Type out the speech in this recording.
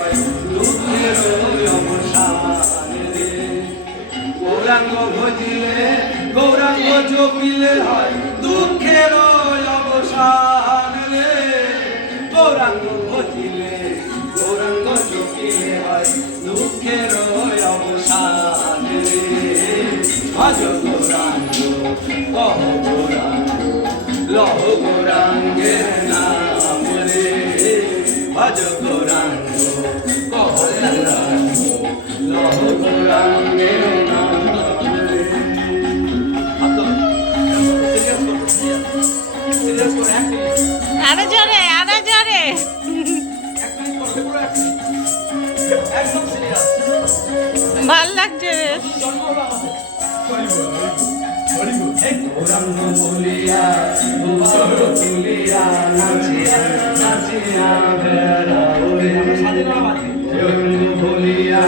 হয় দুঃখের অবসান রে। গৌরাঙ্গ ভজিলে গৌরাঙ্গ জপিলে হয় দুঃখের অবসান রে। গৌরাঙ্গ ভজিলে গৌরাঙ্গ জপিলে হয় দুঃখের অবসান রে। ভজ গৌরাঙ্গ কহ গৌরাঙ্গ লহ গৌরাঙ্গের নাম রে। ভজ গৌরাঙ্গ কহ গৌরাঙ্গ লহ গৌরাঙ্গের নাম রে। আরো জোরে আরো জোরে। ভাল লাগছে বেশ। গৌরাঙ্গ বলিয়া গৌরাঙ্গ তুলিয়া নাচিয়া নাচিয়া বেড়াও রে। গৌরাঙ্গ বলিয়া